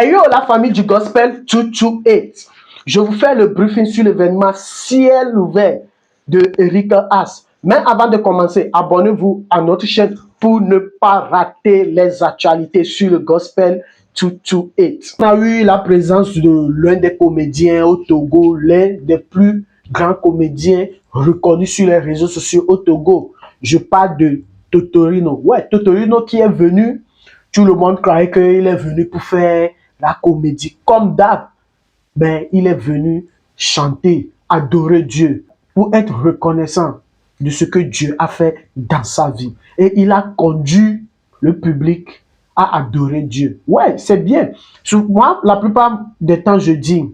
Et yo, la famille du Gospel 228. Je vous fais le briefing sur l'événement Ciel ouvert de Eric As. Mais avant de commencer, abonnez-vous à notre chaîne pour ne pas rater les actualités sur le Gospel 228. On a eu la présence de l'un des comédiens au Togo, l'un des plus grands comédiens reconnus sur les réseaux sociaux au Togo. Je parle de Totorino. Ouais, Totorino qui est venu, tout le monde croyait qu'il est venu pour faire la comédie comme d'hab. Ben, il est venu chanter, adorer Dieu, pour être reconnaissant de ce que Dieu a fait dans sa vie. Et il a conduit le public à adorer Dieu. Ouais, c'est bien. Moi, la plupart des temps, je dis,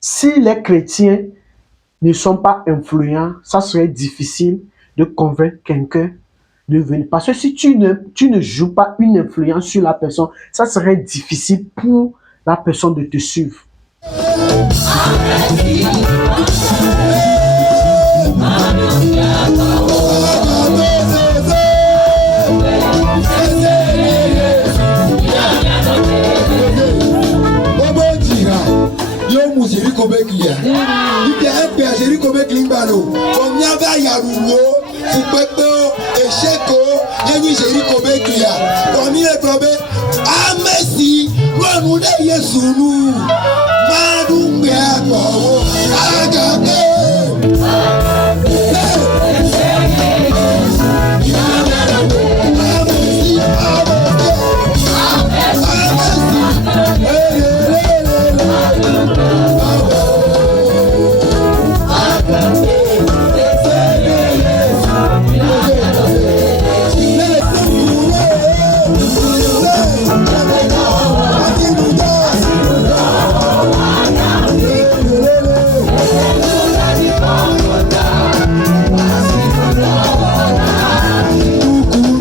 si les chrétiens ne sont pas influents, ça serait difficile de convaincre quelqu'un de venir. Parce que si tu ne joues pas une influence sur la personne, ça serait difficile pour la personne de te suivre.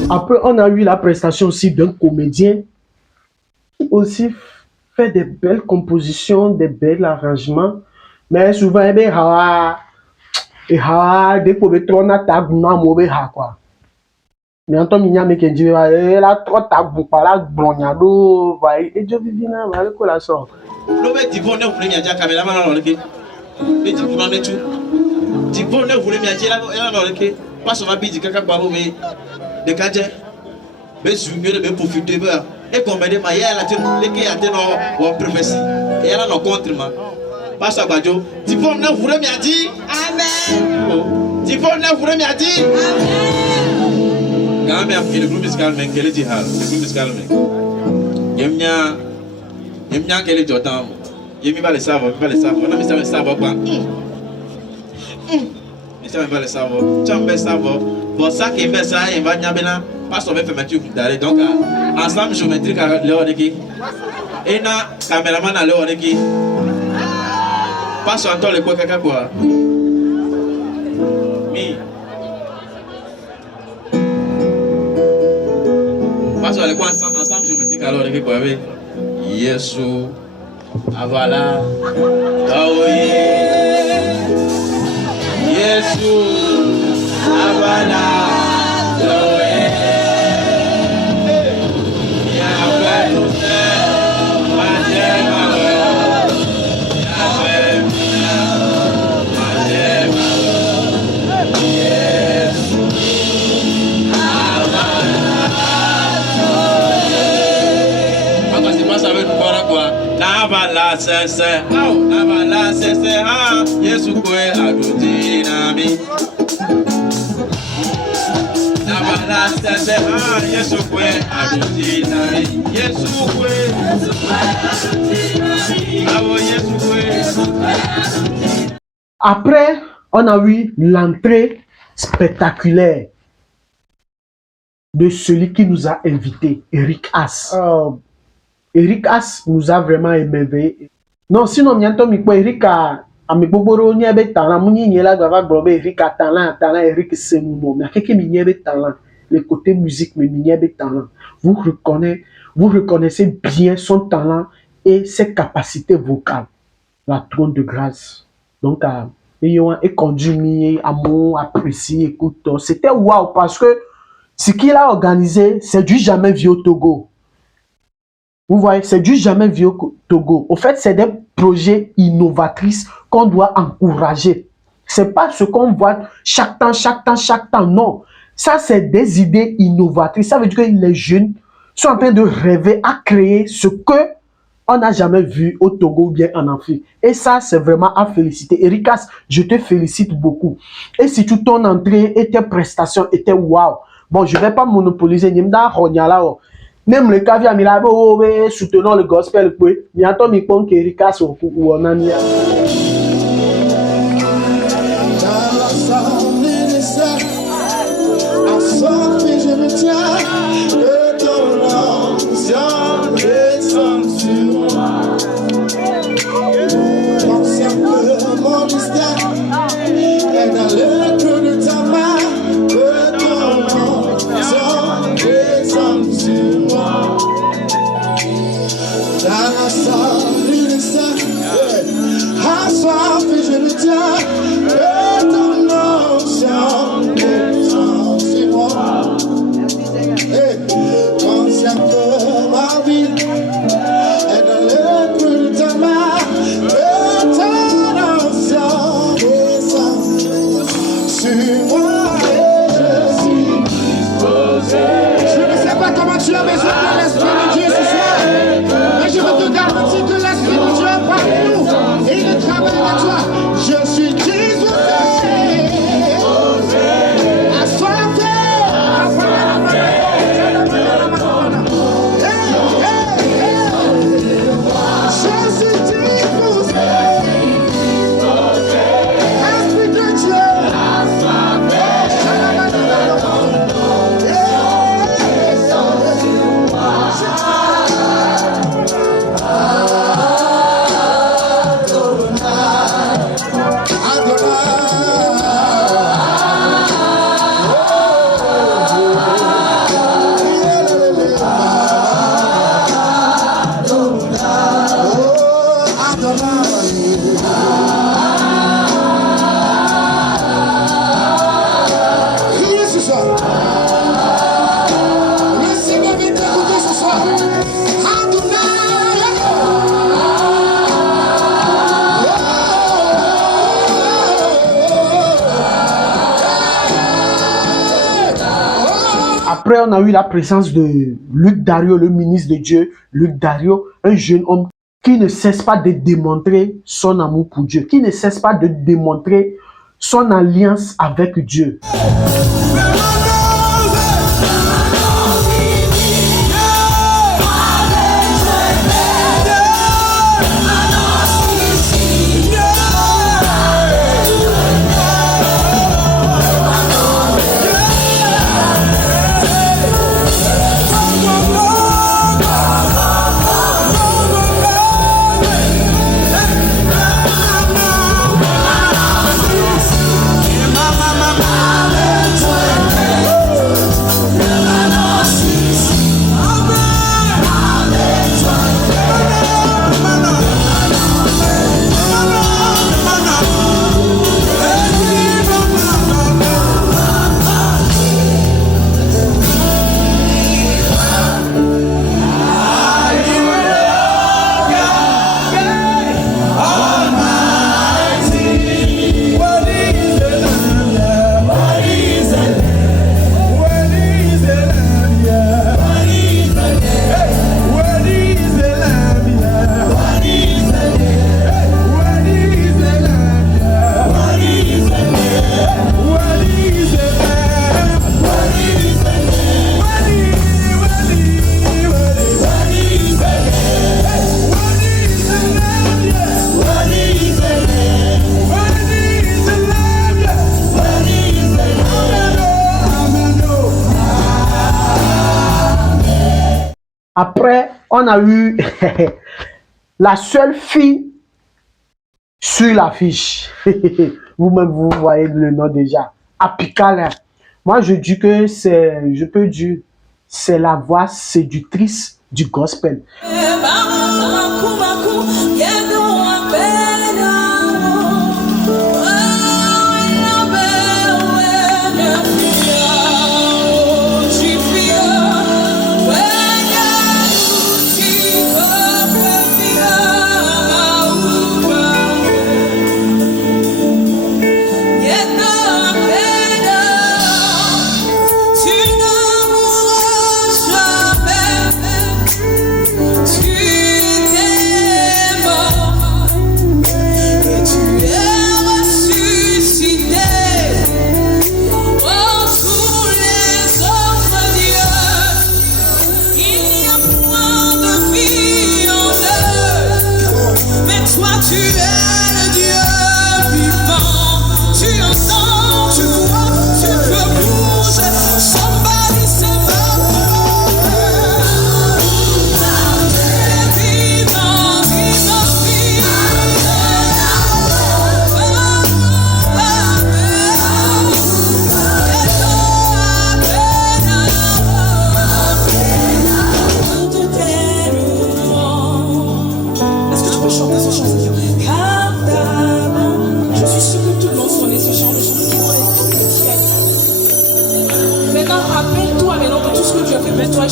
Après, on a eu la prestation aussi d'un comédien qui aussi fait des belles compositions, des belles arrangements. Mais souvent, il y a des pauvres na taguna mauvais quoi. Mais en tant que minya meke dit la trop tagu par la blonyado va et je vivina va le la sort. L'obé divon ne voulait miaja caméraman dans le quai. Les divon en est tout. Divon ne voulait miaja là dans le quai. Pas sur ma bide kaka babo mais de kadje. Mais zumé de profiter ba. Et combien de maïa la tête les quai a tenu au prophétie. Et elle a non contre moi. Pas ça badjo. Divon ne voulait miaja. Amen. Divon ne voulait miaja. Amen. Quand même le groupe musical men quel est le groupe musical men. Yemnya quel est Jordan. Yemi va le savoir, va le savoir. On a mis ça le savoir quoi. Ça va le savoir. Tu vas savoir. Bon ça qui met ça il va nyabena pas sauver faire mettre d'aller donc ensemble géométrique à l'heure de qui. Et na caméraman à l'heure de qui. Pas sur le quoi caca quoi. Mi. Pas sur le quoi ensemble géométrique à l'heure de qui quoi avec Yesu. Avala. Ah oui. Yesu. Avala. Navala sese, navala sese, ha, Yesu kwe aduti nami. Navala sese, ha, Yesu kwe aduti nami. Yesu kwe aduti nami. Abo Yesu kwe. Après, on a eu l'entrée spectaculaire de celui qui nous a invités, Eric As. Eric As nous a vraiment émerveillé. Non, sinon, Eric a amiboboro nyebe talent, muni nyela gava globe Eric a talent, Eric Semuno. Mais quelqu'un nyebe talent, le côté musique mais nyebe talent. Vous reconnaissez bien son talent et ses capacités vocales. La trône de grâce. Donc, et conduit, amour, apprécié, écoute. C'était waouh parce que ce qu'il a organisé, c'est du jamais vu au Togo. Vous voyez, c'est du jamais vu au Togo. Au fait, c'est des projets innovatrices qu'on doit encourager. C'est pas ce qu'on voit chaque temps. Non. Ça, c'est des idées innovatrices. Ça veut dire que les jeunes sont en train de rêver à créer ce que on n'a jamais vu au Togo ou bien en Afrique. Et ça, c'est vraiment à féliciter. Ericas, je te félicite beaucoup. Et si toute ton entrée et tes prestations étaient waouh. Bon, je ne vais pas monopoliser. Même le cas via Milabo, soutenons le gospel. Il y a un peu Ericas ou on a mis. Après, on a eu la présence de Luc Dario, le ministre de Dieu. Luc Dario, un jeune homme qui ne cesse pas de démontrer son amour pour Dieu, qui ne cesse pas de démontrer son alliance avec Dieu. Après, on a eu la seule fille sur l'affiche. Vous-même, vous voyez le nom déjà. Apicala. Moi, je dis que je peux dire, c'est la voix séductrice du gospel.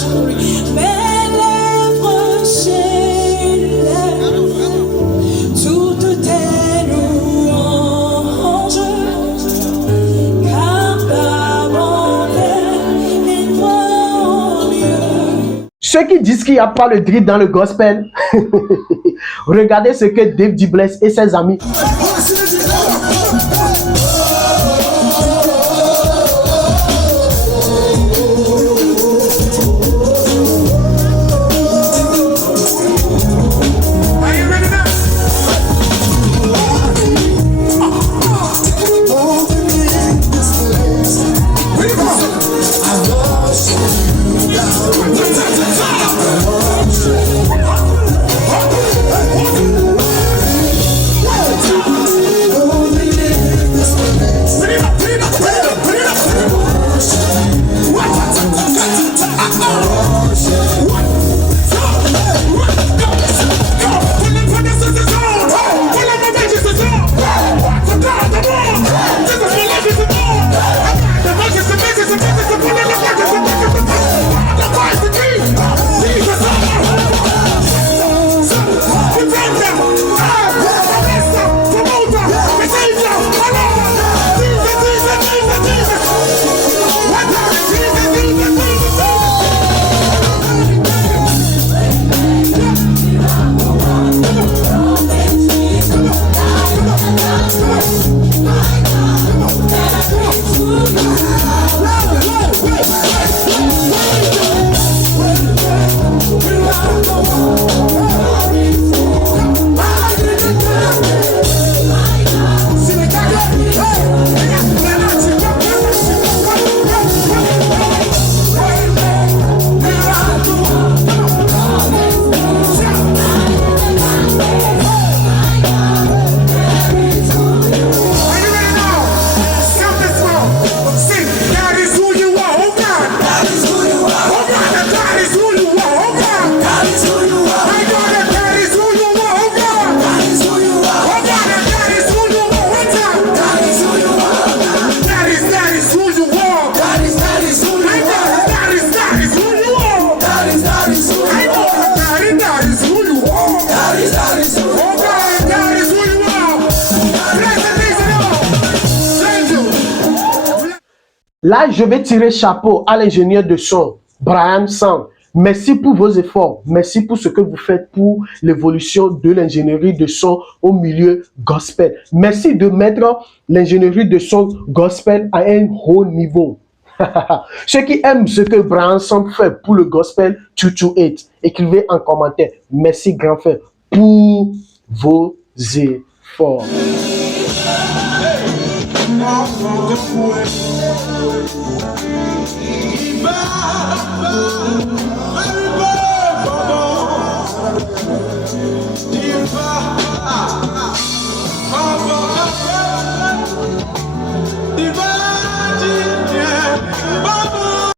Mes lèvres célèbrent toutes tes louanges, car ta bonté est moi mieux. Ceux qui disent qu'il n'y a pas le drip dans le gospel, regardez ce que Dave D. Bless et ses amis. Là, je vais tirer chapeau à l'ingénieur de son, Brian Sang. Merci pour vos efforts. Merci pour ce que vous faites pour l'évolution de l'ingénierie de son au milieu gospel. Merci de mettre l'ingénierie de son gospel à un haut niveau. Ceux qui aiment ce que Brian Sang fait pour le gospel 228, écrivez en commentaire. Merci grand frère pour vos efforts.